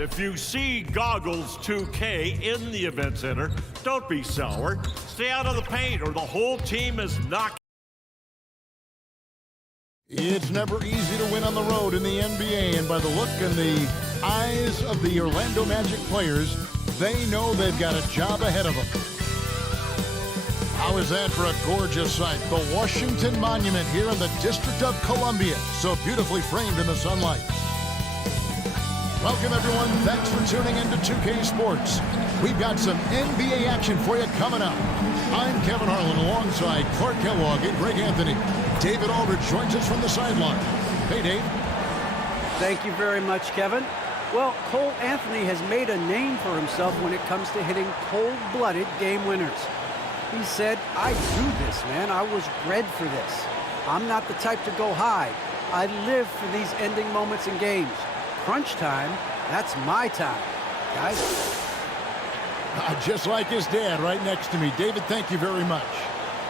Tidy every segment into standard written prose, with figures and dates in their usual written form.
if you see Goggles 2K in the event center, don't be sour. Stay out of the paint or the whole team is knocking. It's never easy to win on the road in the NBA, and by the look in the eyes of the Orlando Magic players, they know they've got a job ahead of them. How is that for a gorgeous sight? The Washington Monument here in the District of Columbia, so beautifully framed in the sunlight. Welcome, everyone. Thanks for tuning in to 2K Sports. We've got some NBA action for you coming up. I'm Kevin Harlan alongside Clark Kellogg and Greg Anthony. David Aldridge joins us from the sideline. Hey, Dave. Thank you very much, Kevin. Well, Cole Anthony has made a name for himself when it comes to hitting cold-blooded game winners. He said, I do this, man. I was bred for this. I'm not the type to go high. I live for these ending moments in games. Crunch time, that's my time. Guys? Just like his dad right next to me. David, thank you very much.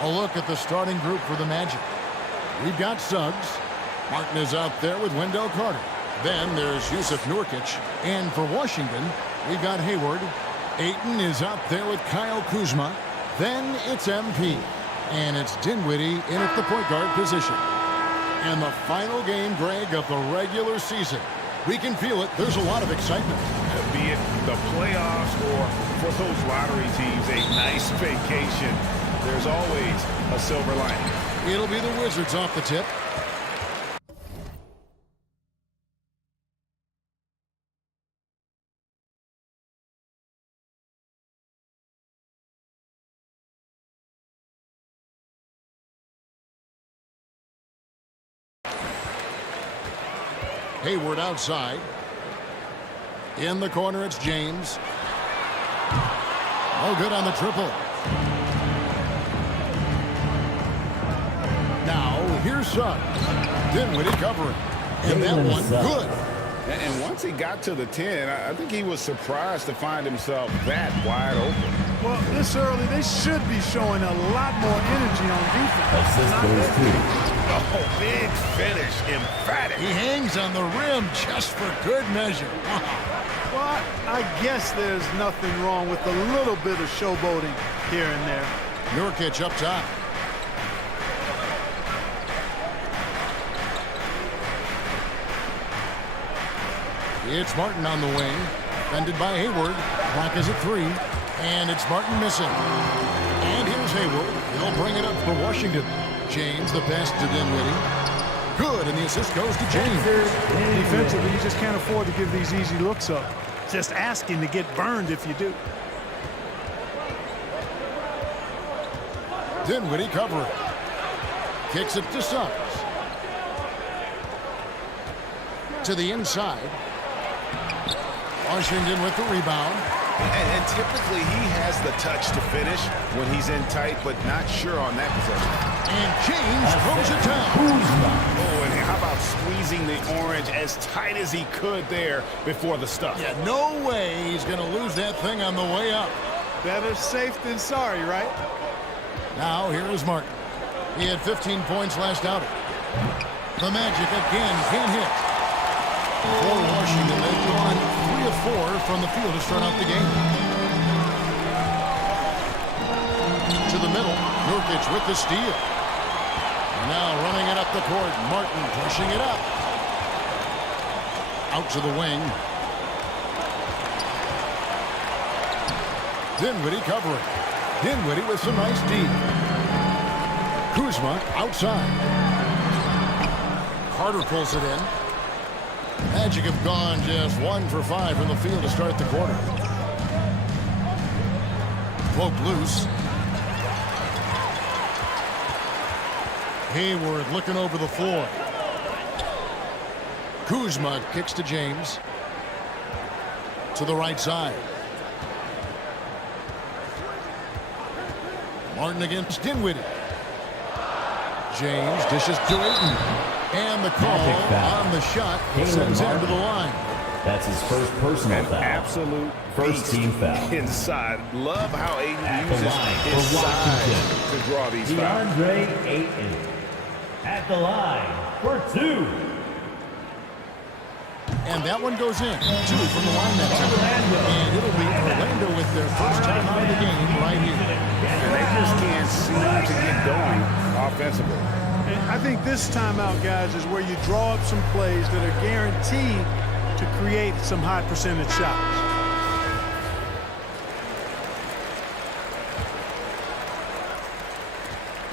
A look at the starting group for the Magic. We've got Suggs. Martin is out there with Wendell Carter. Then there's Yusuf Nurkic. And for Washington, we've got Hayward. Ayton is out there with Kyle Kuzma. Then it's MP. And it's Dinwiddie in at the point guard position. And the final game, Greg, of the regular season. We can feel it. There's a lot of excitement. Be it the playoffs or for those lottery teams, a nice vacation. There's always a silver lining. It'll be the Wizards off the tip. Hayward outside. In the corner, it's James. Oh, good on the triple. Now, here's Suggs. Dinwiddie covering. And that one, good. And once he got to the 10, I think he was surprised to find himself that wide open. Well, this early, they should be showing a lot more energy on defense. Oh, big finish, emphatic. He hangs on the rim just for good measure. Well, I guess there's nothing wrong with a little bit of showboating here and there. Nurkic up top. It's Martin on the wing. Defended by Hayward. Clock is at 3. And it's Martin missing. And here's Hayward. They'll bring it up for Washington. James, the pass to Dinwiddie. Good, and the assist goes to James. Defensively, you just can't afford to give these easy looks up. Just asking to get burned if you do. Dinwiddie covering. Kicks it to Suggs. To the inside. Washington with the rebound. And typically he has the touch to finish when he's in tight, but not sure on that possession. And James throws it down. Oh, and how about squeezing the orange as tight as he could there before the stuff? Yeah, no way he's going to lose that thing on the way up. Better safe than sorry, right? Now here is Martin. He had 15 points last outing. The Magic again can't hit. For Washington, they've gone 3 of 4 from the field to start out the game. To the middle, Nurkic with the steal. Now running it up the court, Martin pushing it up. Out to the wing. Dinwiddie covering. Dinwiddie with some nice D. Kuzma outside. Carter pulls it in. Magic have gone just 1 for 5 from the field to start the quarter. Poked loose. Hayward looking over the floor. Kuzma kicks to James. To the right side. Martin against Dinwiddie. James dishes to Ayton. And the call on the shot sends him to the line. That's his first personal foul. Absolute first team foul. Inside. Love how Ayton uses his for size to draw these fouls. DeAndre Ayton at the line for 2. And that one goes in. 2 from the line that time. And it'll be Orlando with their first time out of the game right here. And they just can't seem to get going offensively. And I think this timeout, guys, is where you draw up some plays that are guaranteed to create some high percentage shots.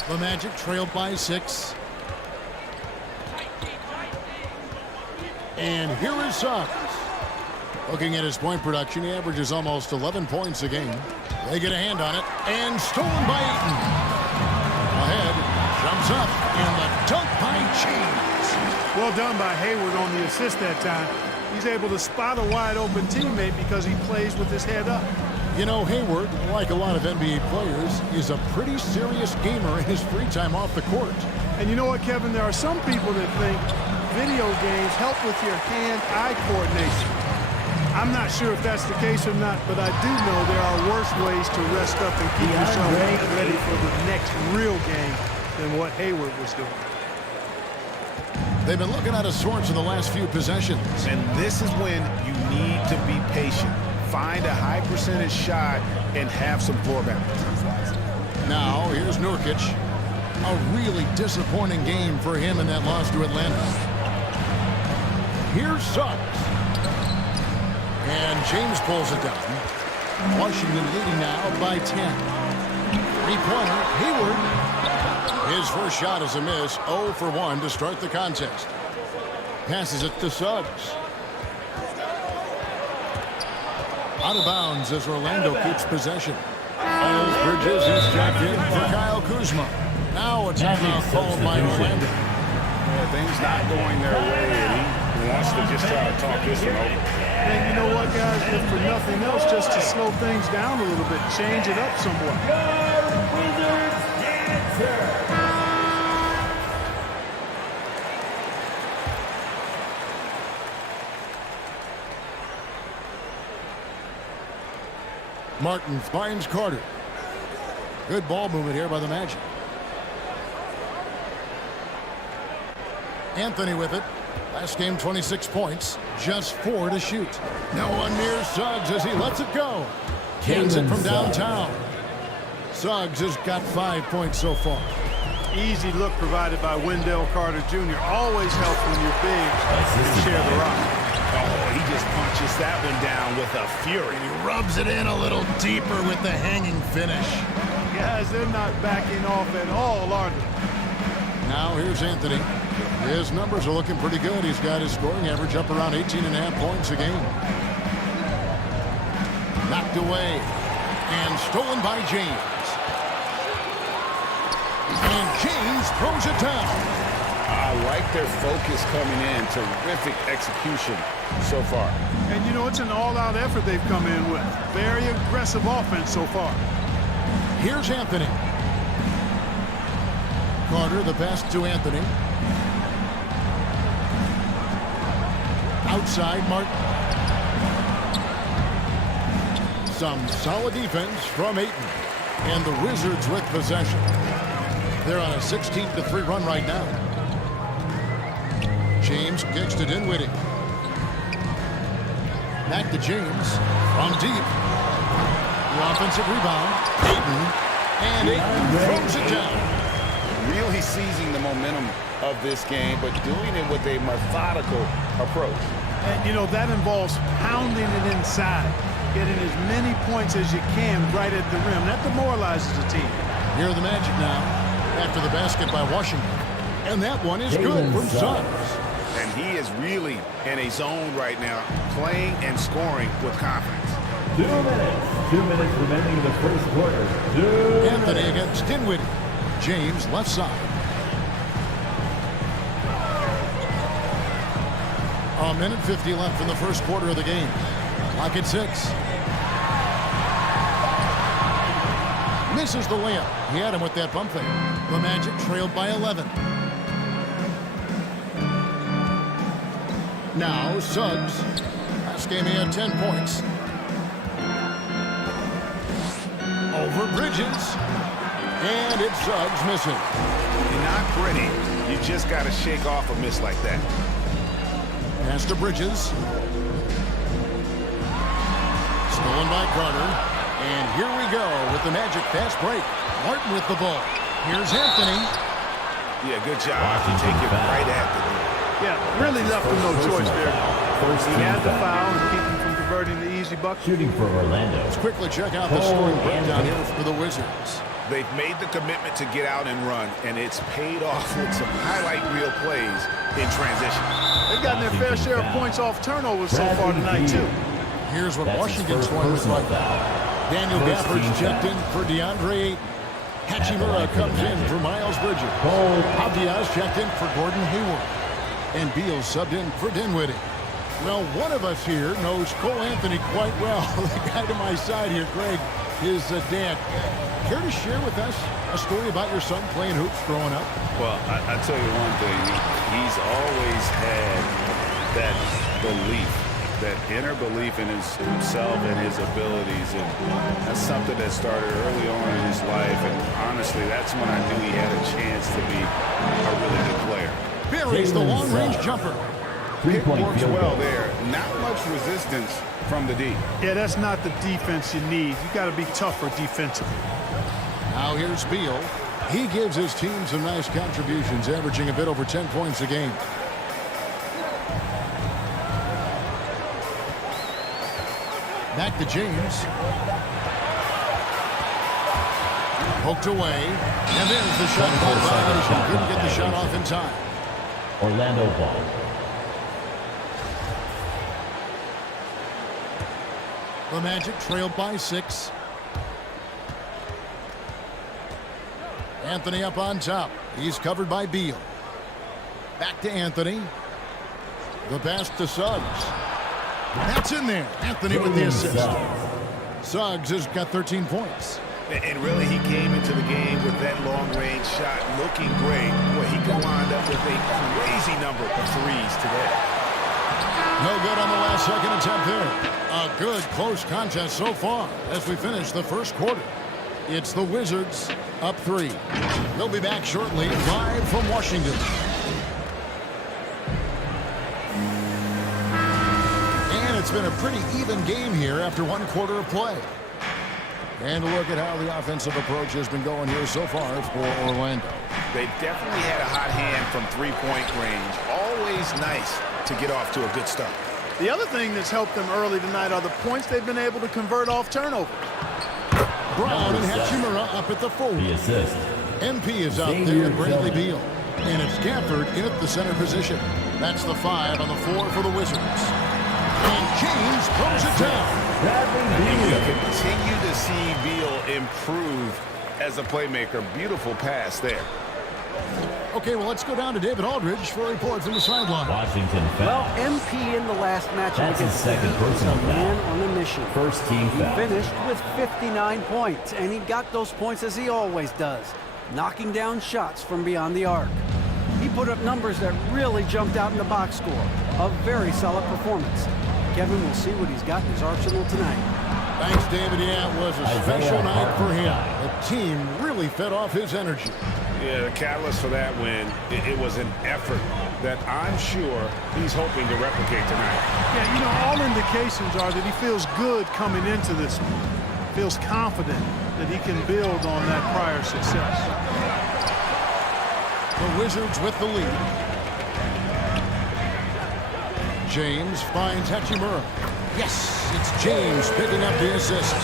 The Magic trailed by 6. And here is Suggs. Looking at his point production, he averages almost 11 points a game. They get a hand on it, and stolen by Ayton. Ahead, jumps up, and the dunk by James. Well done by Hayward on the assist that time. He's able to spot a wide-open teammate because he plays with his head up. You know, Hayward, like a lot of NBA players, is a pretty serious gamer in his free time off the court. And you know what, Kevin? There are some people that think video games help with your hand-eye coordination. I'm not sure if that's the case or not, but I do know there are worse ways to rest up and keep yourself ready for the next real game than what Hayward was doing. They've been looking out of sorts in the last few possessions. And this is when you need to be patient. Find a high percentage shot and have some floor balance. Now, here's Nurkic. A really disappointing game for him in that loss to Atlanta. Here's Suggs. And James pulls it down. Washington leading now by 10. Three-pointer, Hayward. His first shot is a miss, 0 for 1 to start the contest. Passes it to Suggs. Out of bounds as Orlando keeps possession. Miles Bridges is checked in for Kyle Kuzma. Now a timeout called by Orlando. Yeah, things not going their way, and he wants to just try to talk this one over. And you know what, guys? If for nothing else, just to slow things down a little bit, change it up somewhat. Martin finds Carter. Good ball movement here by the Magic. Anthony with it. Last game, 26 points. Just 4 to shoot. No one near Suggs as he lets it go. Gets it from downtown. Suggs has got 5 points so far. Easy look provided by Wendell Carter Jr. Always helps when you're big and share the rock. Oh, he just punches that one down with a fury. He rubs it in a little deeper with the hanging finish. Guys, they're not backing off at all, are they? Now here's Anthony. His numbers are looking pretty good. He's got his scoring average up around 18.5 points a game. Knocked away and stolen by James. And James throws it down. I like their focus coming in. Terrific execution so far. And you know, it's an all-out effort they've come in with. Very aggressive offense so far. Here's Anthony. Carter, the pass to Anthony. Outside, Martin. Some solid defense from Ayton. And the Wizards with possession. They're on a 16-3 run right now. James kicks to Dinwiddie. Back to James from deep. The offensive rebound. Ayton. And Ayton throws it down. Really seizing the momentum of this game, but doing it with a methodical approach. And, you know, that involves pounding it inside, getting as many points as you can right at the rim. That demoralizes the team. Here are the Magic now after the basket by Washington. And that one is good from Suggs. And he is really in a zone right now, playing and scoring with confidence. 2 minutes. 2 minutes remaining in the first quarter. Anthony against Dinwiddie. James left side. A minute 50 left in the first quarter of the game. Clock at 6. Misses the layup. He had him with that bump fake. The Magic trailed by 11. Now Suggs. Last game he had 10 points. Over Bridges. And it's Suggs missing. You're not pretty. You just got to shake off a miss like that. Pass to Bridges. Stolen by Carter. And here we go with the Magic fast break. Martin with the ball. Here's Anthony. Yeah, good job to take it right at the net. Yeah, really left him no choice there. He had the foul and keep him from converting the easy bucket. Shooting for Orlando. Let's quickly check out the scoring breakdown here for the Wizards. They've made the commitment to get out and run, and it's paid off with some highlight reel plays in transition. They've gotten their fair share of points off turnovers so far tonight, too. Here's what Washington's going with right now. Daniel Gafford's checked in for DeAndre Ayton. Hachimura comes in for Miles Bridges. Diaz checked in for Gordon Hayward. And Beal subbed in for Dinwiddie. Well, one of us here knows Cole Anthony quite well. The guy to my side here, Greg, is dad. Care to share with us a story about your son playing hoops growing up? Well, I tell you one thing. He's always had that belief, that inner belief in himself and his abilities. And that's something that started early on in his life. And honestly, that's when I knew he had a chance to be a really good player. Buries the long-range jumper. It works well there. Not much resistance from the D. Yeah, that's not the defense you need. You got to be tougher defensively. Now here's Beal. He gives his team some nice contributions, averaging a bit over 10 points a game. Back to James. Poked away. And there's the shot call violation. Couldn't get the shot off in time. Orlando ball. The Magic trailed by 6. Anthony up on top. He's covered by Beal. Back to Anthony. The pass to Suggs. That's in there. Anthony with the assist. Suggs has got 13 points. And really, he came into the game with that long-range shot looking great. Well, he could wind up with a crazy number of threes today. No good on the last second attempt there. A good close contest so far as we finish the first quarter. It's the Wizards up 3. They'll be back shortly, live from Washington. And it's been a pretty even game here after one quarter of play. And look at how the offensive approach has been going here so far for Orlando. They've definitely had a hot hand from three-point range. Always nice to get off to a good start. The other thing that's helped them early tonight are the points they've been able to convert off turnover. Brown and Hachimura up at the forward. The assist. MP is out there with Bradley Beal. And it's Gafford in at the center position. That's the 5 on the floor for the Wizards. And James throws it down. We continue to see Beal improve as a playmaker. Beautiful pass there. Okay, well, let's go down to David Aldridge for a report from the sideline. Washington Well, foul. MP in the last matchup That's his against the second Heat was a personal man foul. on a mission. First team He foul. finished with 59 points, and he got those points as he always does, knocking down shots from beyond the arc. He put up numbers that really jumped out in the box score. A very solid performance. Kevin will see what he's got in his arsenal tonight. Thanks, David. Yeah, it was a special night for him. The team really fed off his energy. Yeah, the catalyst for that win, it was an effort that I'm sure he's hoping to replicate tonight. Yeah, you know, all indications are that he feels good coming into this one. Feels confident that he can build on that prior success. The Wizards with the lead. James finds Hachimura. Yes, it's James picking up the assist.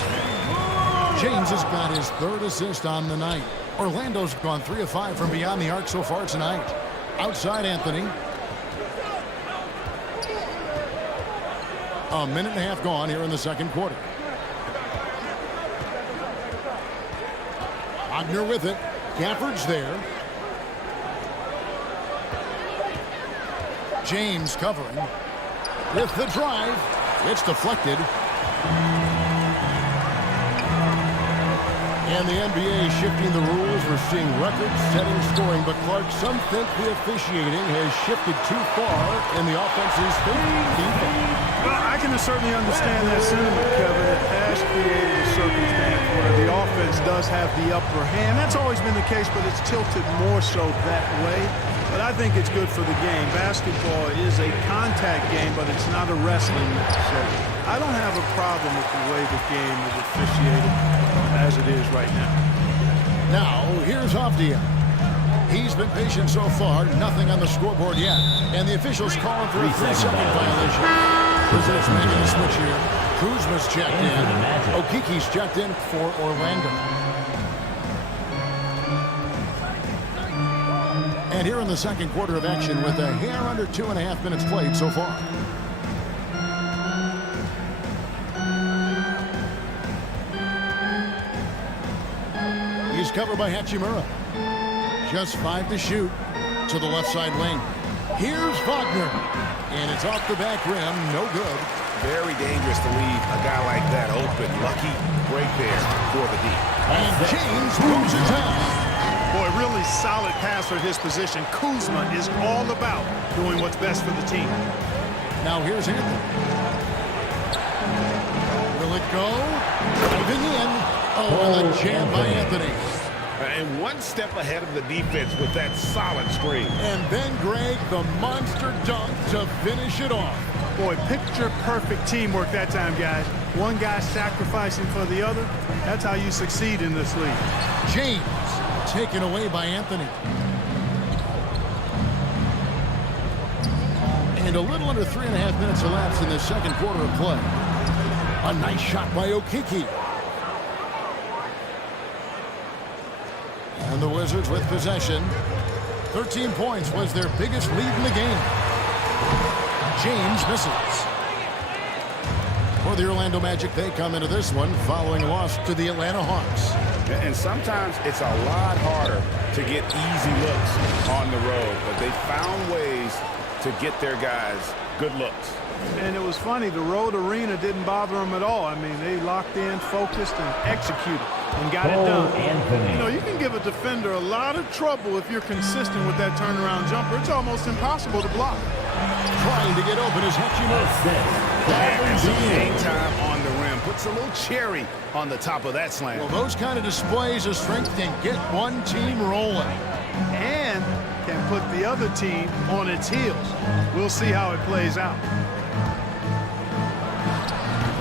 James has got his 3rd assist on the night. Orlando's gone 3 of 5 from beyond the arc so far tonight. Outside Anthony. A minute and a half gone here in the second quarter. Wagner with it. Gafford's there. James covering. With the drive. It's deflected. And the NBA shifting the rules. We're seeing record-setting scoring. But, Clark, some think the officiating has shifted too far in the offense's favor. Well, I can certainly understand that sentiment, Kevin. It has created a circumstance where the offense does have the upper hand. That's always been the case, but it's tilted more so that way. But I think it's good for the game. Basketball is a contact game, but it's not a wrestling match. So I don't have a problem with the way the game is officiated as it is right now. Now, here's Avdia. He's been patient so far, nothing on the scoreboard yet. And the officials calling for a 3-second violation. Wizards making a switch here. Kuzma's checked in. Okiki's checked in for Orlando. And here in the second quarter of action with a hair under 2.5 minutes played so far. He's covered by Hachimura. Just 5 to shoot to the left side wing. Here's Wagner. And it's off the back rim. No good. Very dangerous to leave a guy like that open. Lucky break there for the deep. And James moves it down. Boy, really solid passer at his position. Kuzma is all about doing what's best for the team. Now here's Anthony. Will it go? Driving in. Oh, and a jam by Anthony. And one step ahead of the defense with that solid screen. And then Greg, the monster dunk to finish it off. Boy, picture-perfect teamwork that time, guys. One guy sacrificing for the other. That's how you succeed in this league. James taken away by Anthony. And a little under 3.5 minutes elapsed in the second quarter of play. A nice shot by Okiki. And the Wizards with possession. 13 points was their biggest lead in the game. James misses. For the Orlando Magic, they come into this one following a loss to the Atlanta Hawks. And sometimes it's a lot harder to get easy looks on the road, but they found ways to get their guys good looks. And it was funny, the road arena didn't bother them at all. I mean, they locked in, focused, and executed and got it done. You know, you can give a defender a lot of trouble if you're consistent with that turnaround jumper. It's almost impossible to block. Trying to get open is Hachimura. And some game time on the rim. Puts a little cherry on the top of that slam. Well, those kind of displays of strength can get one team rolling. And can put the other team on its heels. We'll see how it plays out.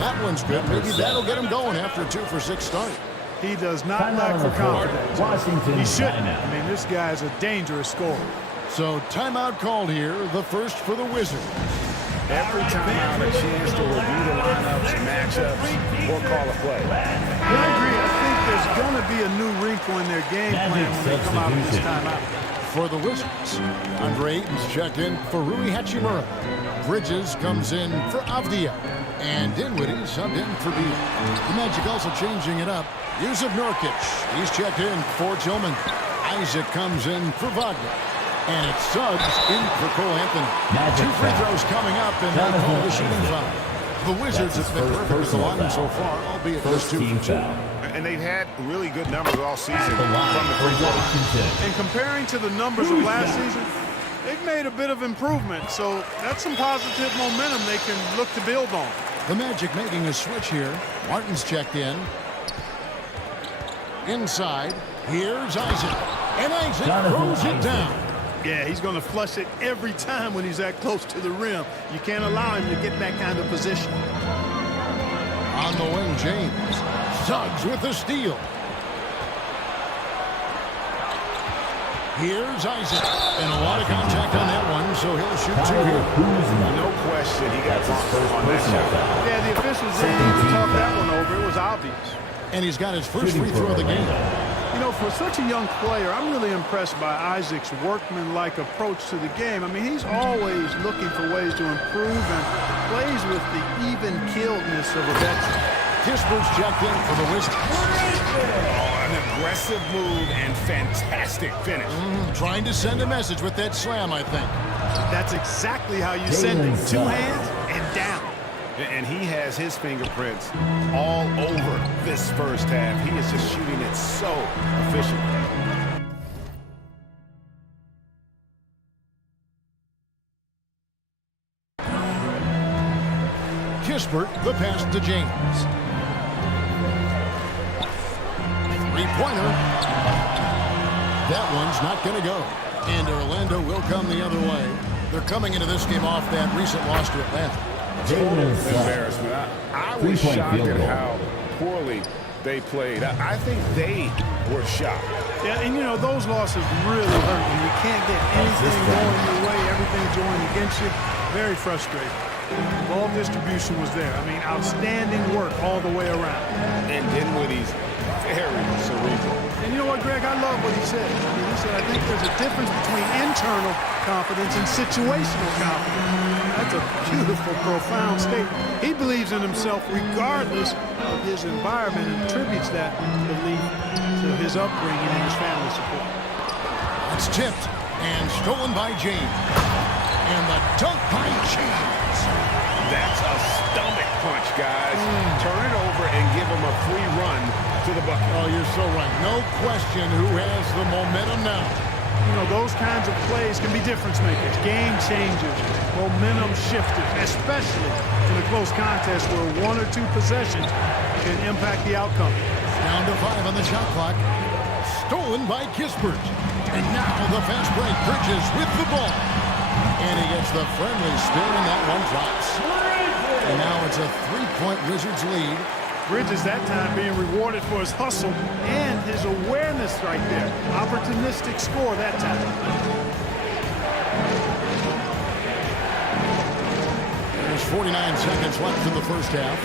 That one's good. Maybe that'll get him going after a 2-for-6 start. He does not lack for confidence. Washington He shouldn't. timeout. I mean, this guy's a dangerous scorer. So timeout called here, the first for the Wizards. Every timeout, a chance to review the lineups, matchups, or call a play. I agree. I think there's going to be a new wrinkle in their game plan when they come out of this timeout. For the Wizards, Andre Ayton's checked in for Rui Hachimura. Bridges comes in for Avdia. And Dinwiddie subbed in for Beal. The Magic also changing it up. Yusuf Nurkic, he's checked in for Tillman. Isaac comes in for Wagner. And it's Suggs in for Cole Anthony. 2 free throws coming up, and they call the shooting foul. The Wizards have been perfect with the line so far, albeit just 2 for 2. And they've had really good numbers all season from the free throw line. And comparing to the numbers of last season, they've made a bit of improvement. So that's some positive momentum they can look to build on. The Magic making a switch here. Martin's checked in. Inside, here's Isaac. And Isaac throws it down. Yeah, he's going to flush it every time when he's that close to the rim. You can't allow him to get that kind of position. On the wing, James. Suggs with the steal. Here's Isaac. And a lot of contact on that one, so he'll shoot 2 here. No question, he got bumped on that shot. Yeah, the officials didn't even talk that one over. It was obvious. And he's got his first free throw of the game. You know, for such a young player, I'm really impressed by Isaac's workman-like approach to the game. I mean, he's always looking for ways to improve and plays with the even-killedness of a veteran. Kisper's checked in for the Wizards. Oh, an aggressive move and fantastic finish. Trying to send a message with that slam, I think. That's exactly how you send it. 2 hands and down. And he has his fingerprints all over this first half. He is just shooting it so efficiently. Kispert, the pass to James. 3-pointer. That one's not going to go. And Orlando will come the other way. They're coming into this game off that recent loss to Atlanta. Total embarrassment. I was shocked field at goal. how poorly they played. I think they were shocked. Yeah, and you know, those losses really hurt when you can't get anything going your way, everything's going against you. Very frustrating. Ball distribution was there. I mean, outstanding work all the way around. And Dinwiddie's very cerebral. And you know what, Greg? I love what he said. I mean, he said, I think there's a difference between internal confidence and situational confidence. That's a beautiful, profound statement. He believes in himself regardless of his environment and attributes that belief to his upbringing and his family support. It's tipped and stolen by James. And the dunk by James. That's a stomach punch, guys. Turn it over and give him a free run to the bucket. Oh, you're so right. No question who has the momentum now. You know, those kinds of plays can be difference makers, game changers, momentum shifters, especially in a close contest where one or two possessions can impact the outcome. Down to 5 on the shot clock. Stolen by Kispert. And now the fast break. Bridges with the ball. And he gets the friendly spin, and that one drops. And now it's a 3-point Wizards lead. Bridges that time being rewarded for his hustle and his awareness right there. Opportunistic score that time. There's 49 seconds left in the first half.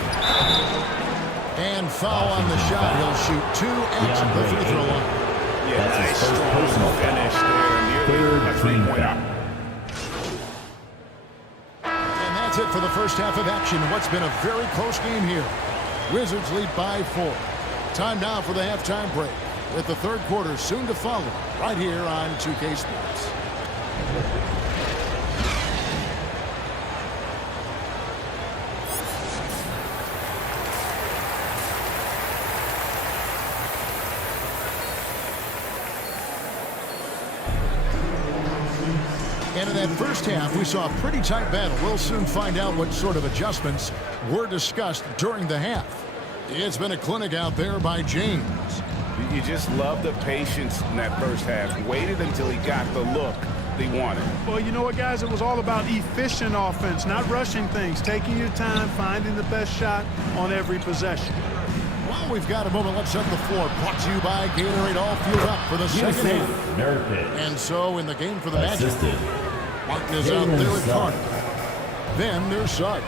And foul on the shot. He'll shoot 2 at the free throw line. Yeah, That's his nice first strong personal finish foul. there. Nearly a Third three-point team out. foul. And that's it for the first half of action. What's been a very close game here. Wizards lead by 4. Time now for the halftime break, with the third quarter soon to follow right here on 2K Sports. And in that first half, we saw a pretty tight battle. We'll soon find out what sort of adjustments were discussed during the half. It's been a clinic out there by James. You just love the patience in that first half. Waited until he got the look he wanted. Well, you know what, guys? It was all about efficient offense, not rushing things, taking your time, finding the best shot on every possession. Well, we've got a moment. Let's set the floor. Brought to you by Gatorade. All fueled up for the second half. American. And so in the game for the Magic, Assisted. Martin is out there with Carter. Then there's Suggs.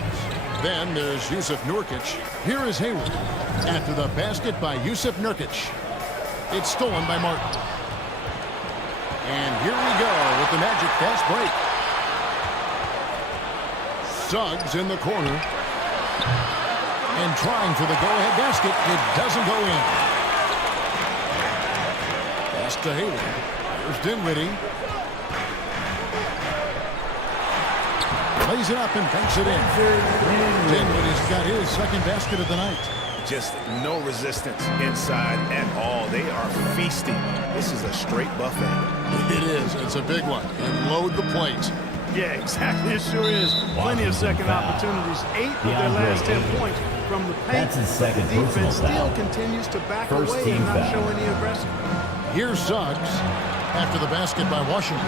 Then there's Yusuf Nurkic. Here is Hayward. After the basket by Yusuf Nurkic. It's stolen by Martin. And here we go with the Magic fast break. Suggs in the corner. And trying for the go-ahead basket. It doesn't go in. Pass to Hayward. Here's Dinwiddie. Lays it up and banks it in. Dinwiddie's got his second basket of the night. Just no resistance inside at all. They are feasting. This is a straight buffet. It is. It's a big one. And load the plate. Yeah, exactly. It sure is. Plenty of second opportunities. 8 of their last 10 points from the paint. That's his second The defense personal still foul. continues to back First away team and not foul. show any aggression. Here's Suggs after the basket by Washington.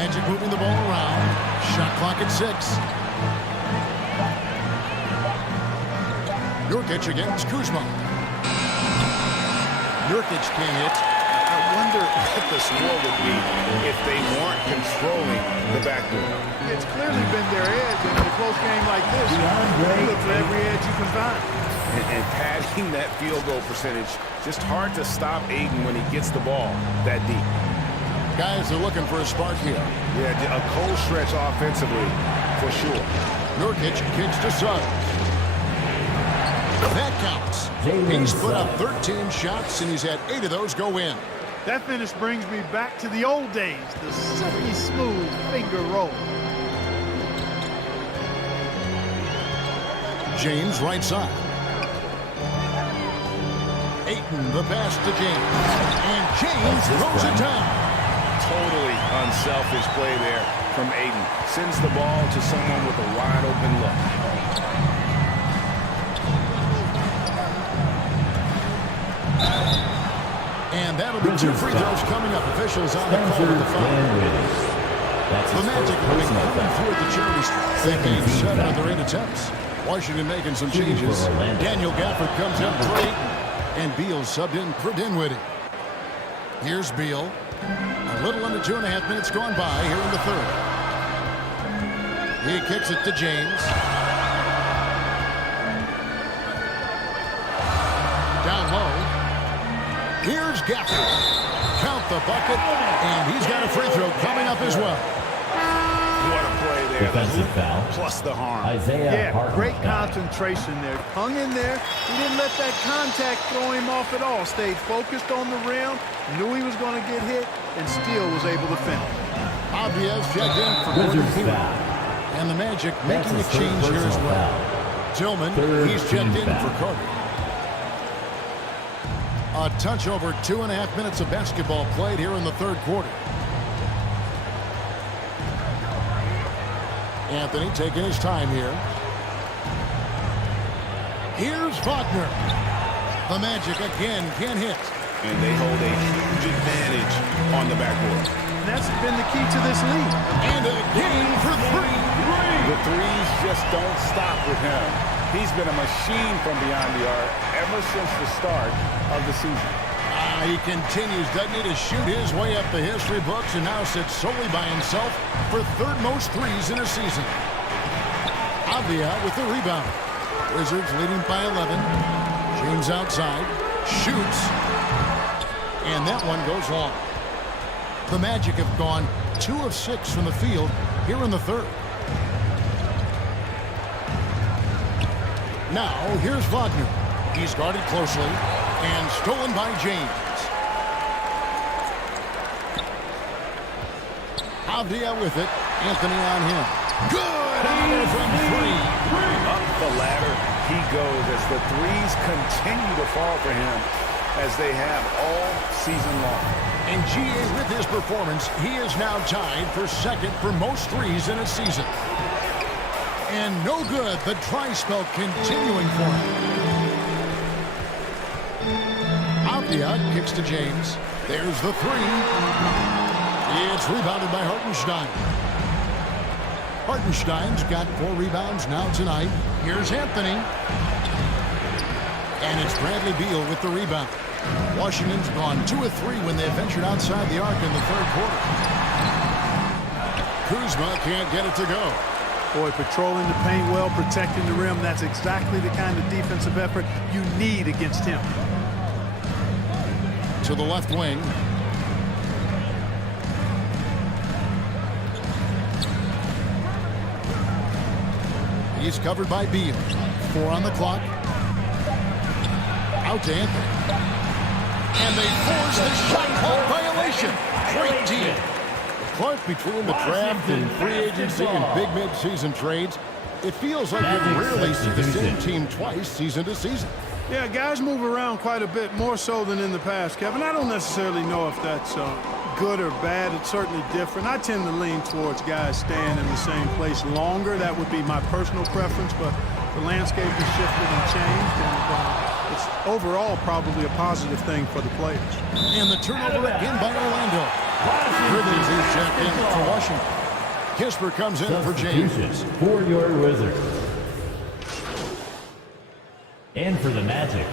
Magic moving the ball around. Shot clock at 6. Nurkic against Kuzma. Nurkic can't hit. I wonder what the score would be if they weren't controlling the backboard. It's clearly been their edge, and in a close game like this, you look for every edge you can find. And padding that field goal percentage, just hard to stop Aiden when he gets the ball that deep. Guys are looking for a spark here. Yeah, a cold stretch offensively, for sure. Nurkic kicks to Suggs. That counts. Jalen He's put up Suggs. 13 shots, and he's had 8 of those go in. That finish brings me back to the old days, the silky smooth finger roll. James right side. Ayton the pass to James. And James throws it down. Totally unselfish play there from Aiden. Sends the ball to someone with a wide open look. And that'll be 2 free throws coming up. Officials on the call with the foul. The Magic have been coming through at the charity stripe. They've made 7 of their 8 attempts. Washington making some changes. Daniel Gafford comes in for Ayton. And Beal subbed in for Dinwiddie. Here's Beal. A little under 2.5 minutes gone by here in the third. He kicks it to James. Down low. Here's Gafford. Count the bucket. And he's got a free throw coming up as well. What a play there. Defensive foul. Plus the harm. Isaiah Hartenstein. Great concentration there. Hung in there. He didn't let that contact throw him off at all. Stayed focused on the rim. Knew he was going to get hit and still was able to finish. Obvious checked in for Gordon Wizards Hayward. foul. And the Magic That's making a his third change here as personal well. foul. Tillman, Third he's checked team in foul. for Carter. A touch over 2.5 minutes of basketball played here in the third quarter. Anthony taking his time here. Here's Wagner. The Magic again can hit. And they hold a huge advantage on the backboard. And that's been the key to this league. And again for 3. The threes just don't stop with him. He's been a machine from beyond the arc ever since the start of the season. He continues, doesn't he, to shoot his way up the history books and now sits solely by himself for 3rd most threes in a season. Avdia with the rebound. Wizards leading by 11. James outside. Shoots. And that one goes long. The Magic have gone 2 of 6 from the field here in the third. Now, here's Wagner. He's guarded closely and stolen by James. Avdia with it. Anthony on him. Good honor from 3. Up the ladder he goes as the threes continue to fall for him as they have all season long. And GA with his performance, he is now tied for 2nd for most threes in a season. And no good, the dry spell continuing for him. Avdia kicks to James. There's the 3. It's rebounded by Hartenstein. Hartenstein's got 4 rebounds now tonight. Here's Anthony. And it's Bradley Beal with the rebound. Washington's gone 2 of 3 when they ventured outside the arc in the third quarter. Kuzma can't get it to go. Boy, patrolling the paint well, protecting the rim. That's exactly the kind of defensive effort you need against him. To the left wing. He's covered by Beal. 4 on the clock. Out to Anthony. And they force the shot clock violation. Great deal. Clark, between the draft and free agency and big mid-season trades, it feels like you rarely see the same team twice season to season. Yeah, guys move around quite a bit, more so than in the past, Kevin. I don't necessarily know if that's good or bad. It's certainly different. I tend to lean towards guys staying in the same place longer. That would be my personal preference, but the landscape has shifted and changed, and it's overall probably a positive thing for the players. And the turnover again by Orlando. Rivers is checked in for Washington. Kisper comes in for James. For your Wizards. And for the Magic.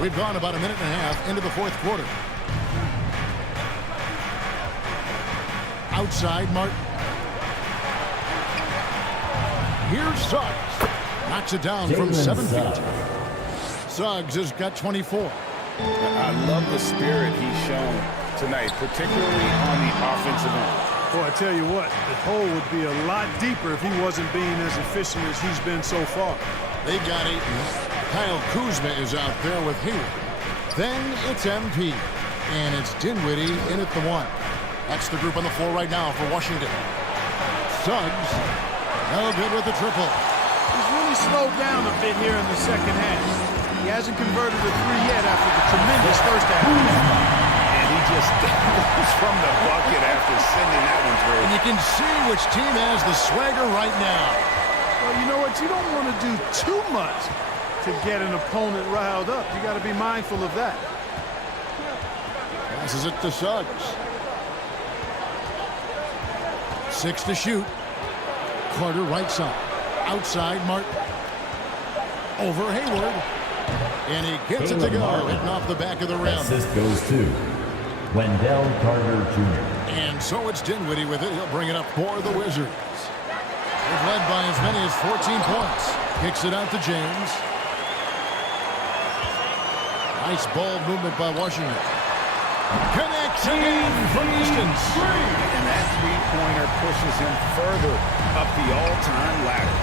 We've gone about a minute and a half into the fourth quarter. Outside, Martin. Here's Suggs. Knocks it down from 7 feet. Suggs has got 24. I love the spirit he's shown tonight, particularly on the offensive end. Boy, I tell you what, the hole would be a lot deeper if he wasn't being as efficient as he's been so far. They've got 8. Kyle Kuzma is out there with Hayward. Then it's MP. And it's Dinwiddie in at the 1. That's the group on the floor right now for Washington. Suggs, no good with the triple. He's really slowed down a bit here in the second half. He hasn't converted a 3 yet after the tremendous first half. And he just goes from the bucket after sending that one through. And you can see which team has the swagger right now. Well, you know what? You don't want to do too much to get an opponent riled up. You got to be mindful of that. Passes it to Suggs. 6 to shoot. Carter right side. Outside Martin. Over Hayward. And he gets it to go. Hitting off the back of the rim. Assist goes to Wendell Carter Jr. And so it's Dinwiddie with it. He'll bring it up for the Wizards. They've led by as many as 14 points. Kicks it out to James. Nice ball movement by Washington. Connects again from distance. And that three-pointer pushes him further up the all-time ladder.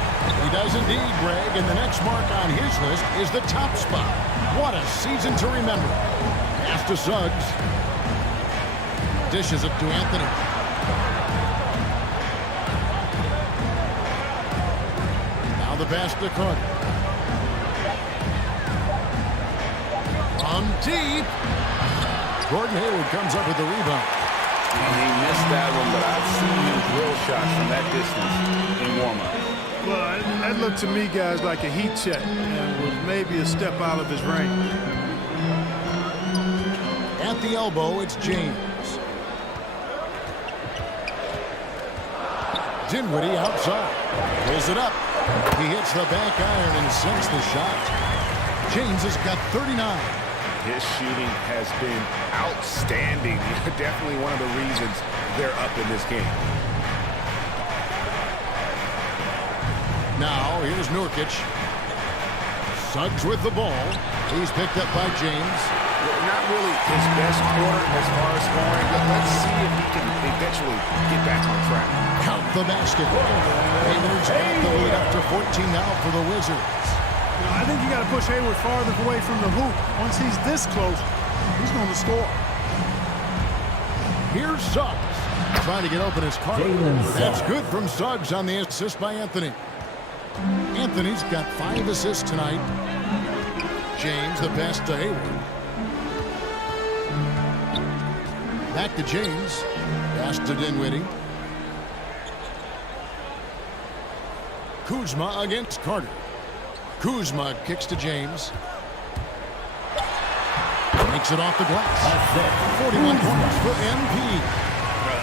He does indeed, Greg, and the next mark on his list is the top spot. What a season to remember. Pass to Suggs. Dishes it to Anthony. Now the pass to Carter. From deep. Gordon Hayward comes up with the rebound. And he missed that one, but I've seen him drill shots from that distance in warm-up. Well, that looked to me, guys, like a heat check and was maybe a step out of his range. At the elbow, it's James. Dinwiddie outside. Pulls it up. He hits the back iron and sinks the shot. James has got 39. His shooting has been outstanding. Definitely one of the reasons they're up in this game. Now, here's Nurkic. Suggs with the ball. He's picked up by James. Not really his best quarter as far as scoring, but let's see if he can eventually get back on track. Count the basket. Hayward's got the lead up to 14 now for the Wizards. You know, I think you got to push Hayward farther away from the hoop. Once he's this close, he's going to score. Here's Suggs. Trying to get open his Carter. That's good from Suggs on the assist by Anthony. Anthony's got 5 assists tonight. James, the pass to Hayward. Back to James. Pass to Dinwiddie. Kuzma against Carter. Kuzma kicks to James. Makes it off the glass. 41 points for MP.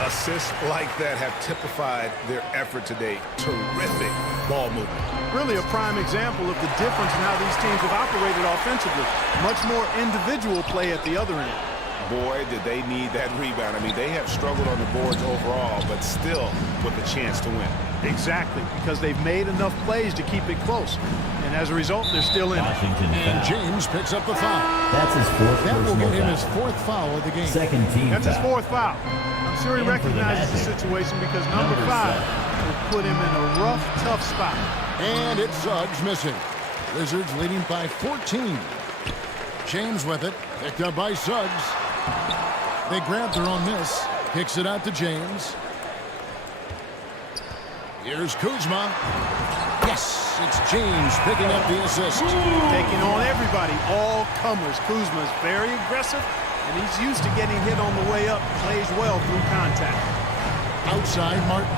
Assists like that have typified their effort today. Terrific ball movement. Really a prime example of the difference in how these teams have operated offensively. Much more individual play at the other end. Boy, did they need that rebound. I mean, they have struggled on the boards overall, but still with a chance to win. Exactly, because they've made enough plays to keep it close. And as a result, they're still in it. And James picks up the foul. That's his fourth That will personal get him foul. his 4th foul of the game. Second team That's his foul. 4th foul. I'm sure he And for the recognizes the Magic, situation because number number 5 7. will put him in a rough, tough spot. And it's Suggs missing. Wizards leading by 14. James with it. Picked up by Suggs. They grab their own miss. Kicks it out to James. Here's Kuzma. Yes, it's James picking up the assist. Taking on everybody, all comers. Kuzma's very aggressive, and he's used to getting hit on the way up. Plays well through contact. Outside Martin.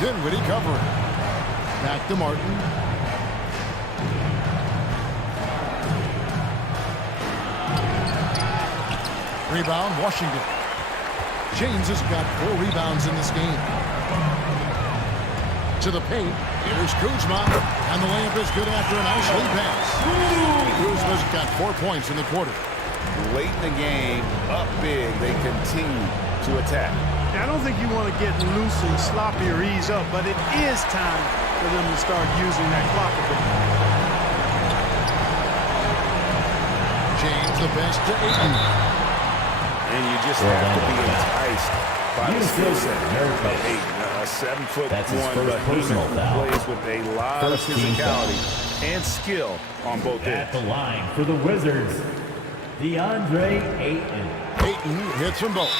Dinwiddie covering. Back to Martin. Rebound, Washington. James has got 4 rebounds in this game. To the paint. Here's Kuzma. And the layup is good after a nice lead pass. Kuzma's got 4 points in the quarter. Late in the game, up big, they continue to attack. I don't think you want to get loose and sloppy or ease up, but it is time for them to start using that clock a bit. James the best to Ayton. And you just have to be enticed by the skill set America. of Ayton. A 7'1", That's his first but he personal foul. plays with a lot of First team physicality and skill on both At ends. the line for the Wizards, DeAndre Ayton. Ayton hits them both.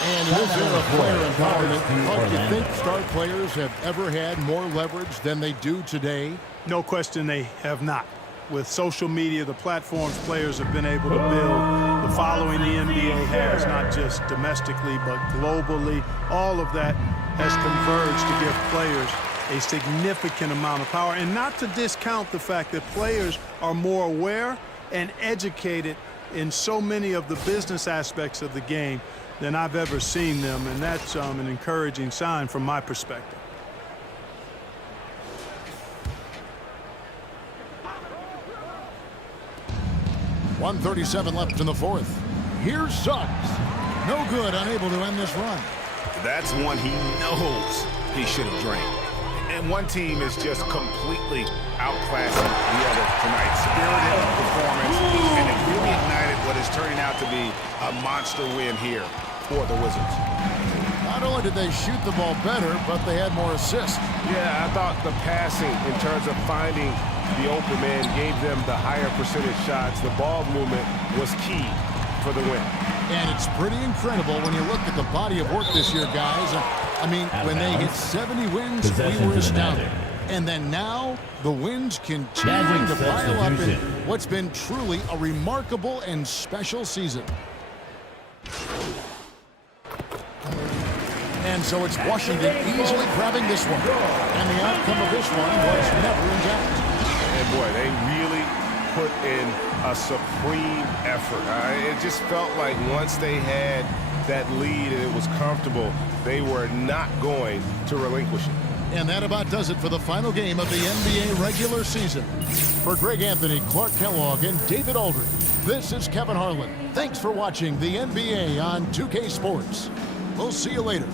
And in this era of player empowerment, don't you think star players have ever had more leverage than they do today? No question they have not. With social media, the platforms players have been able to build, the following the NBA has, not just domestically, but globally, all of that has converged to give players a significant amount of power. And not to discount the fact that players are more aware and educated in so many of the business aspects of the game than I've ever seen them, and that's an encouraging sign from my perspective. .137 left in the fourth. Here's Suggs. No good, unable to end this run. That's one he knows he should have drained. And one team is just completely outclassing the other tonight. Spirited performance, and it really ignited what is turning out to be a monster win here for the Wizards. Not only did they shoot the ball better, but they had more assists. Yeah, I thought the passing in terms of finding the open man gave them the higher percentage shots. The ball movement was key for the win. And it's pretty incredible when you look at the body of work this year, guys. I mean, when they hit 70 wins, we were astounded. And then now, the wins continuing to pile up in what's been truly a remarkable and special season. And so it's Washington easily grabbing this one. And the outcome of this one was never in doubt. And boy, they really put in a supreme effort. It just felt like once they had that lead and it was comfortable, they were not going to relinquish it. And that about does it for the final game of the NBA regular season. For Greg Anthony, Clark Kellogg, and David Aldridge, this is Kevin Harlan. Thanks for watching the NBA on 2K Sports. We'll see you later.